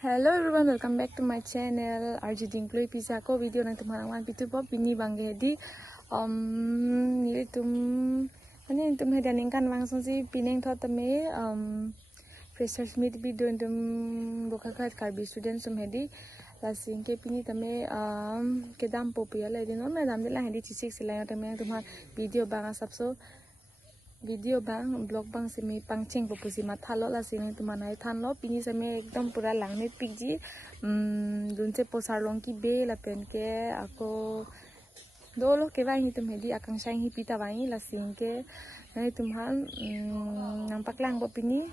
Hello everyone, welcome back to my channel. RG Dinkloi pizza ko video nang tumharangwan pitu pop bini bangge di nili tum hedaning kan langsung si pineng thot me freshers meet video tum bokhakat karbi students tum hedi lasing ke pini tame kedam popia la din me dam de la hedi chisik silai tame tumha video banga sabso video bang blog bang se me pangcheng popusi mathalo la sini tumanai thanlo pini se me ekdam pura langme pikji dunse posar long ki be la pen ke ako dolo ke vai hi tum hedi akangsha hi pita vai la sing ke nai tumhan nampak lang bo pini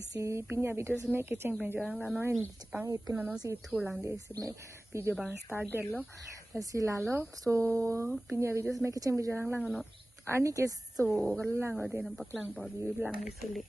si pini video se me ke cheng pen jang la no en jepang ipin no si thu lang de se me video bang start de lo si lalo so pini video se me ke cheng pen jang lang no ani ke so galang ade nampak lang pa bi lang ni suli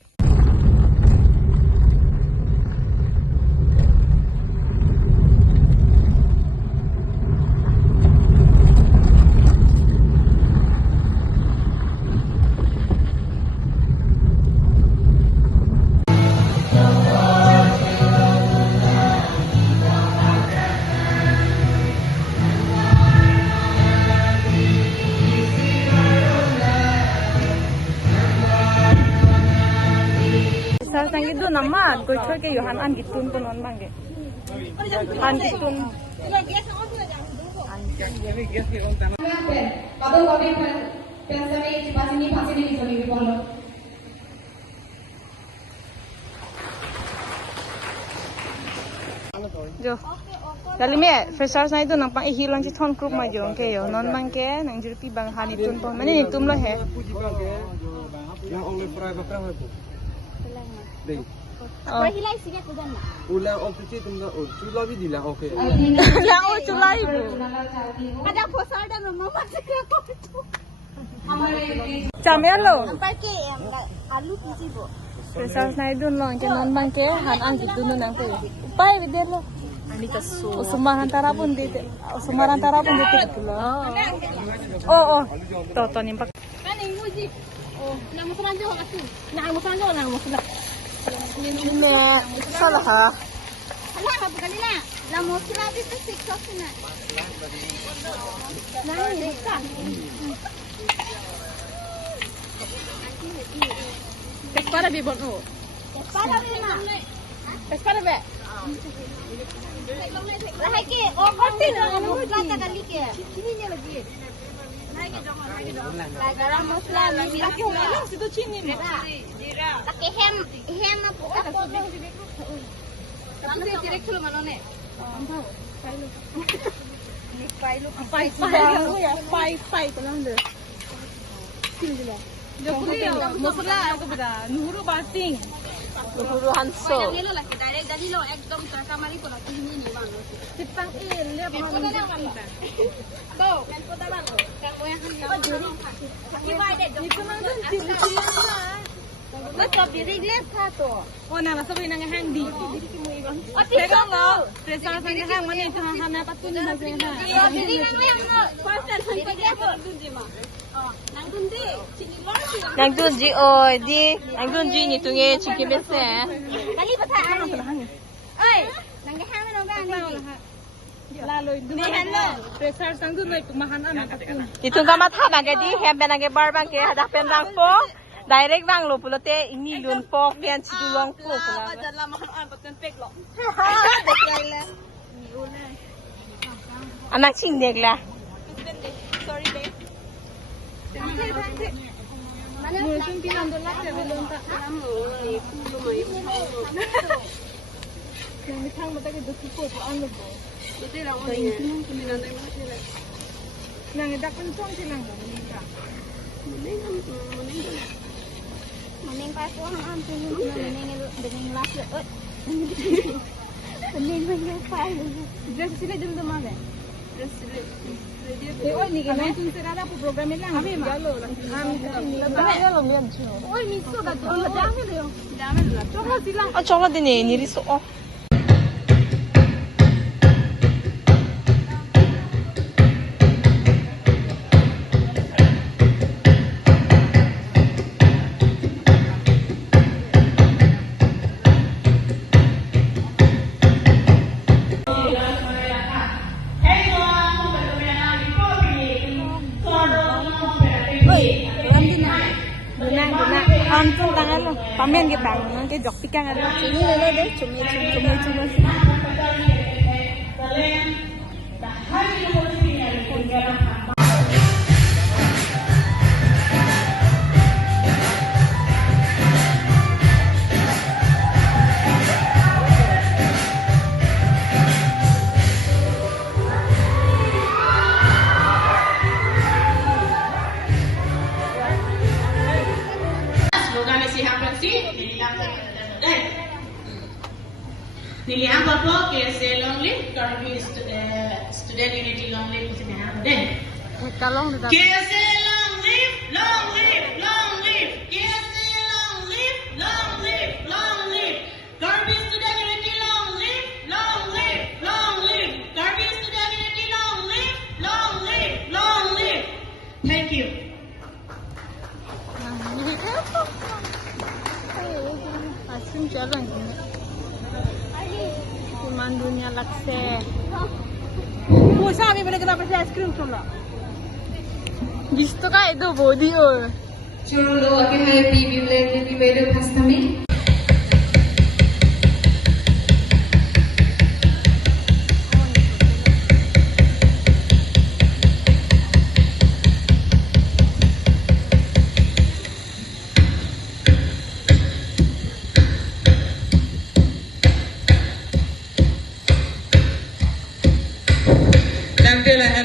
sang itu nama koi thoi ke yohan an gitun ko non bangge an gitun jo kali me freshers na itu nampang ihilang ci thon group ma jo ke yo non bangke nang jurpi bang hani tun po mane ni tum lo he yang oleh private apa bu deh Apa hilai sih aku dan nak? ulang ofisi tunggu chula भी दिला okay yang o chulai bu Ada posal dan rumah masih aku tu. chamelo Apa ke yang alu biji bu? freshers na itu non ke non bangke han an gitun nang pe upai videlo ani kaso usumaran tarapun de lo oh to nimpak Kan yang muji. Oh, nak musuh lanjut aku. Nak musuh. ini salah ha Alah apa kali lah? Nak musuh lagi tu sikap sana. Nah, ini kan. para bi bon o Pada ni nak. para be Lah ke, oh kortin nak musuh lagi kali ke. Sini ni lagi. Garam masala ni lagi mana situ sini ni. Pakai hem apa apa. Nanti direct dulu mana ni? Pai tenang deh. Sini dulu. Masala aku beda. Nuhuru basing. Nuhuru hanso. Yang ni lah kita direct jadi lo ekdom kamari pun aku ini ni bang. Tipang il lihat mana kita. Go. Tempo dalam tu. Kamu yang hendak. Kibai deh. Itu mana cium Macam diri dia tu. oh nah masa bina ngahang di. Oh Tengok lo. Presal sang ngahang mana itu hana patun bahasa ngahang. Iya, diri nang yang pasal sampai dia tu. Oh, nang tundi. Sini lagi. Nangtunji oi di. Nangtunji ni tunge ciki bese. Kali pasal ani. Oi, nang hang mana bang ni? Lalu dunia presal sang tu naik pemahan anak patun. Itu gamat haba gadi hem benage barbang ke hadak pendang po direct bang lo pulote ini lun po pian sidulong po pula Dalam makan an patun pek lo. anak sing degla Sorry babe. Mana Mungkin pinang dolak ya belum tak. Yang mitang mata ke dosi po tu anu po. Nang idak pencong silang dah minta. Mending pas orang am tu mending las. Mending mending pas. Dress sila jam tu mana? Oh ni kan tu serada apa program ni lang. Jalo lah. Jalo mian tu. Oh miso dah tu. Jangan le. Jangan lah. Coba silang. oh chola dine niri so oh ke jok pikang ada. Ini lele deh, cumi. Nilihan ko po KSA long live, Kirby student unity long live kasi nilihan ko din. Kalong di KSA long live, long live, long live. KSA long live, long live, long live. Kirby student unity long live, long live, long live. Kirby student unity long live, long live, long live. Thank you. Asim jalan ini. Mandunya lakse. Oh, sabi mo na kita pa sa ice cream tulo. Gusto ka ito body or. Churro akin hai PB Veda Pastami.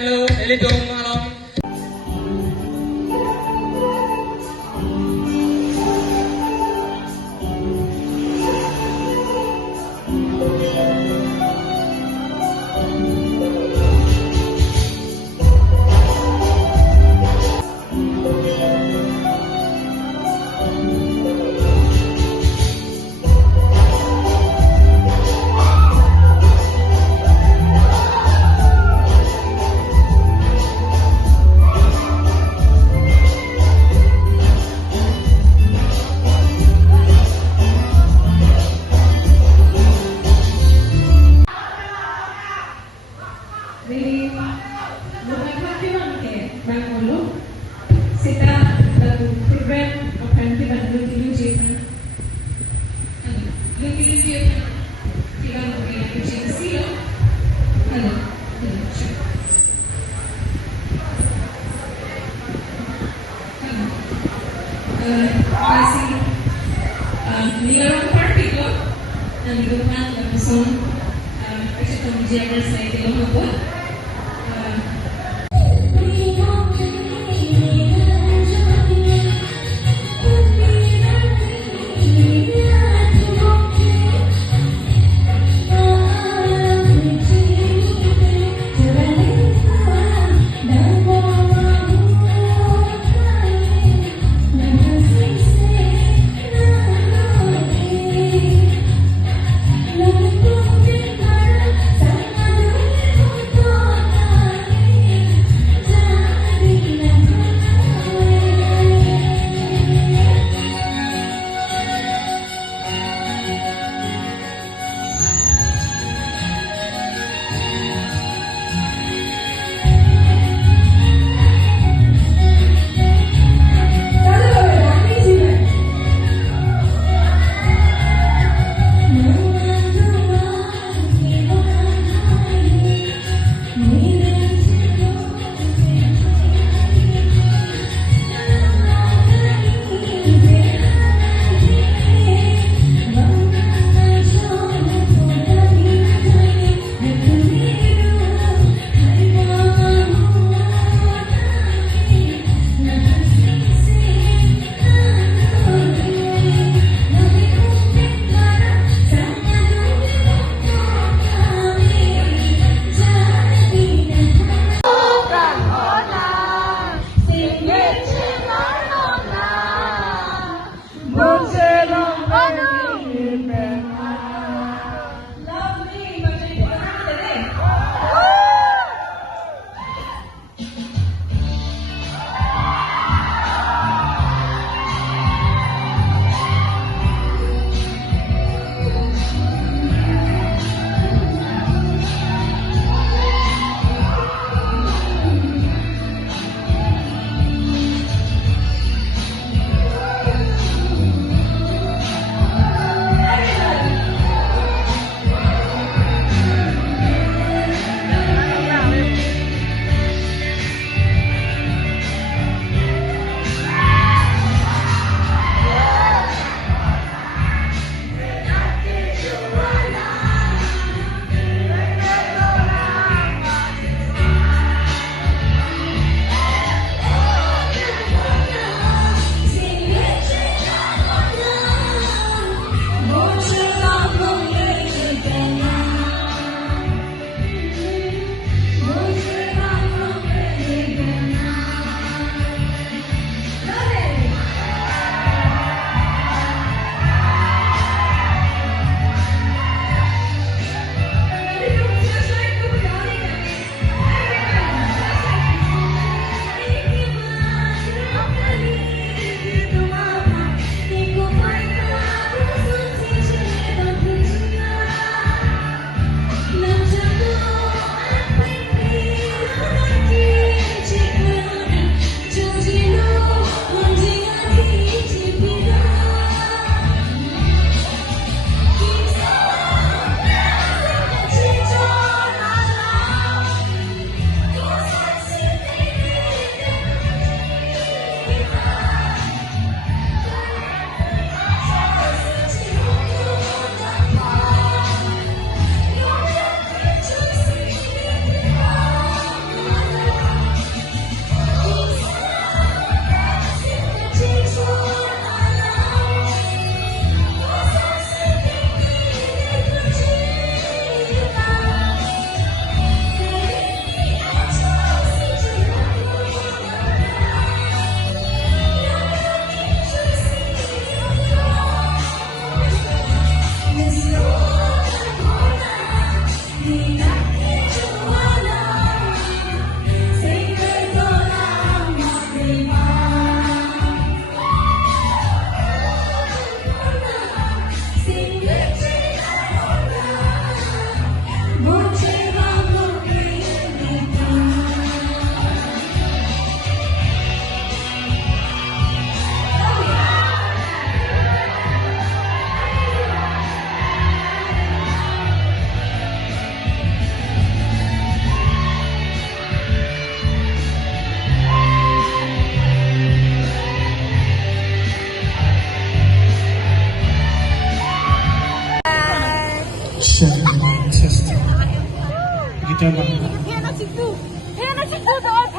Hello, elidong malam. Masih nilalang party ko na nigupan na person kasi pamijyan sa itilong ako. Lalu pun kita bang. 天哪，记住，天哪，记住都要跑。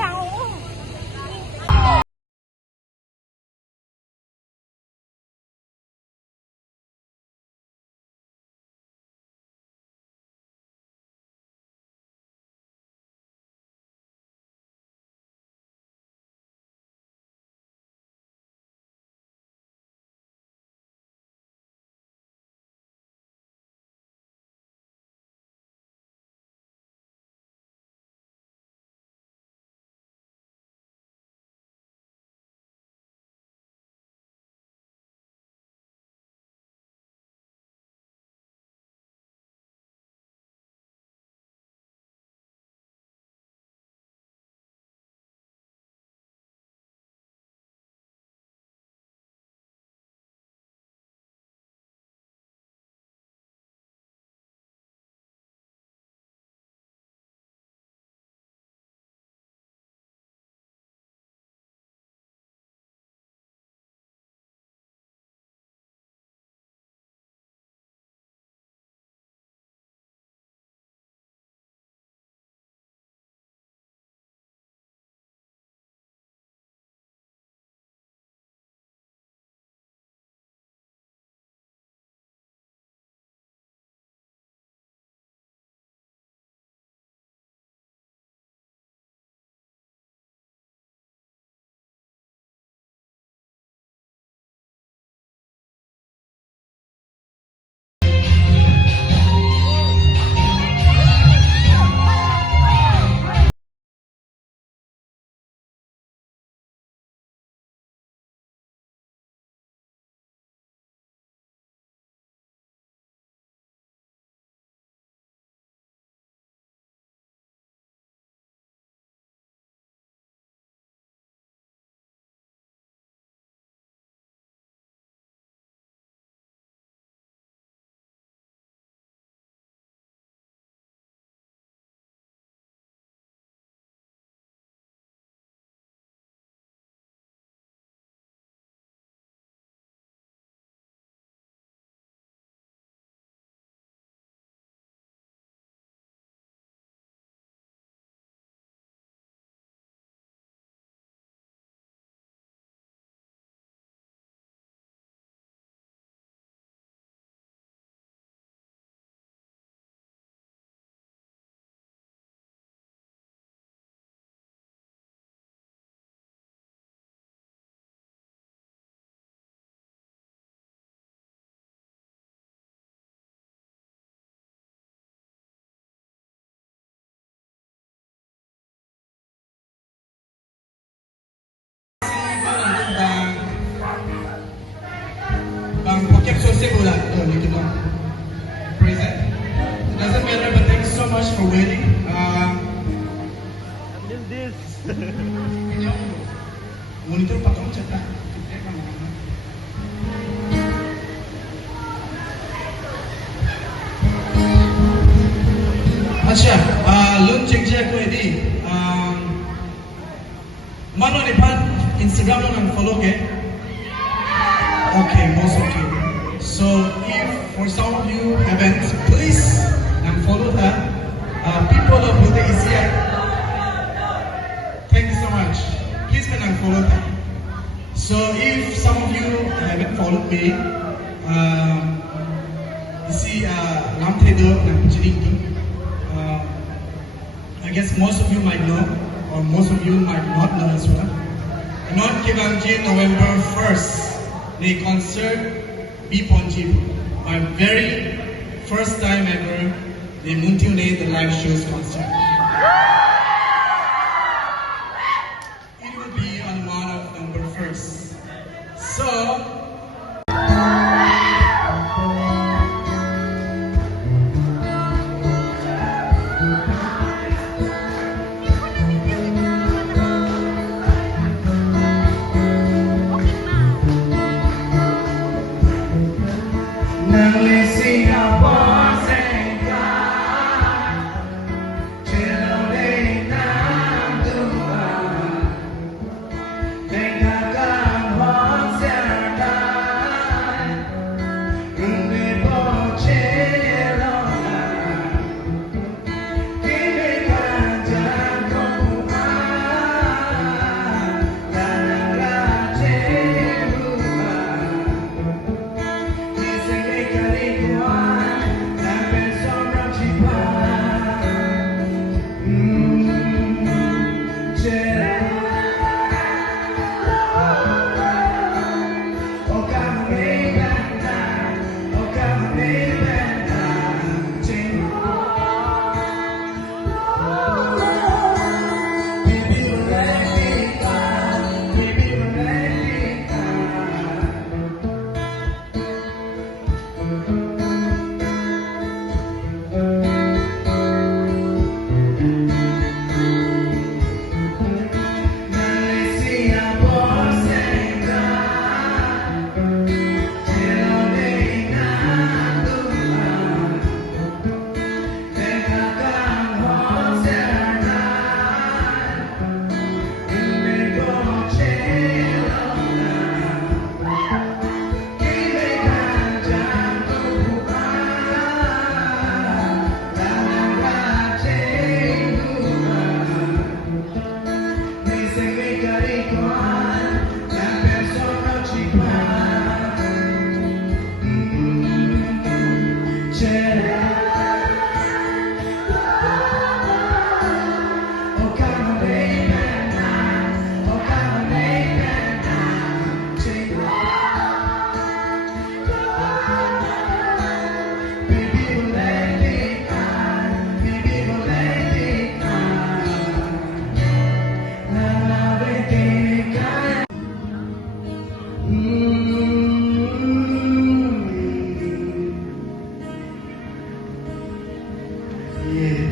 Bang Pokek Sose bola. Oh, gitu bang. Present. It doesn't matter, but thank you so much for waiting. Monitor patong cetak. अच्छा loan check check को यदि मानो Nepal Instagram में हम follow के okay most of you so if for some of you haven't please follow that people of Lute Asia thank you so much please follow that so if some of you haven't followed me you see Lam Thedo and Puchini I guess most of you might know, or most of you might not know as well. Not Kebangji, November 1st, the concert B Ponchip. My very first time ever, the Muntiune, the live shows concert. It will be on 1 of November 1st. So, Singapore, Singapore,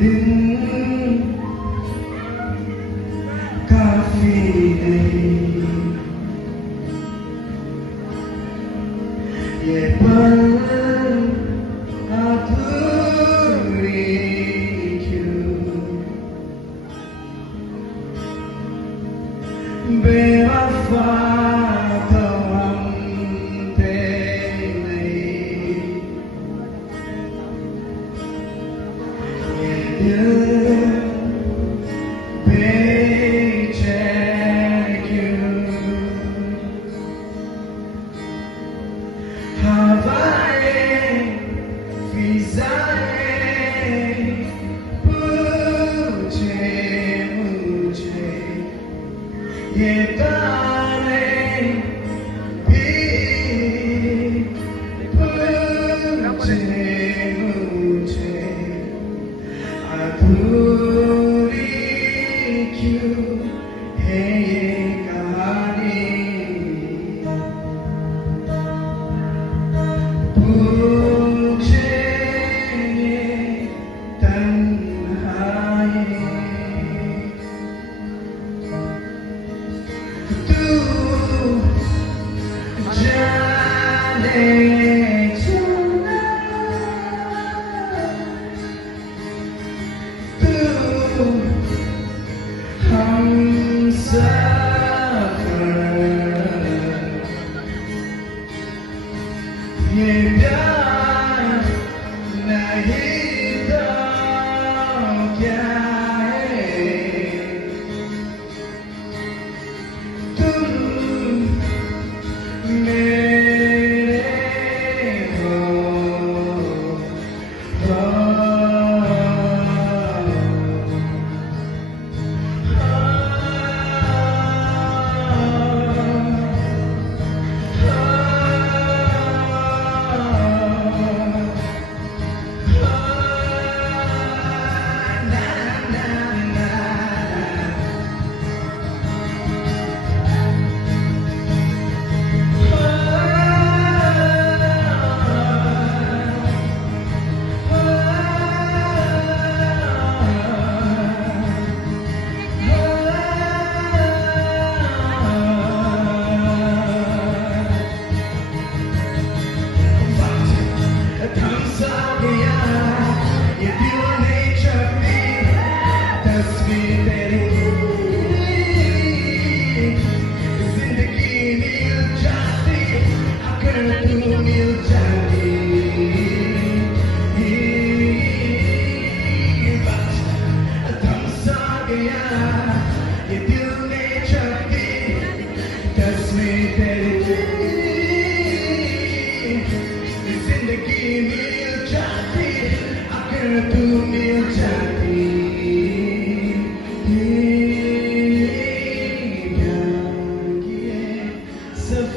दिन काफी नहीं, ये पल अधूरी क्यों, बेवफा तो हम थे नहीं, ये दिल बेचैन क्यों, हवाएं फिजाएं पूछे मुझे, ये तारे भी पूछे मुझे, अधूरी क्यों है ये कहानी, पूछे ये तन्हाई, तू जाने चला, तू हमसफर, ये प्यार नहीं तो क्या है, तुम मेरे हो, तू मिल जाती, सब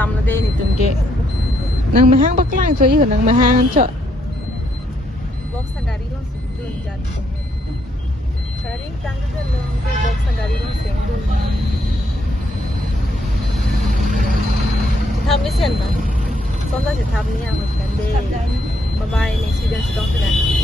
tam là đây này tuần kệ nang mahang baklang so yun nang mahangan cho box sa gari lang dun dyan karing tang dun lang box sa gari lang siya dun tham ni sen ba son da si tham ni ang kan de bye bye next video sa dong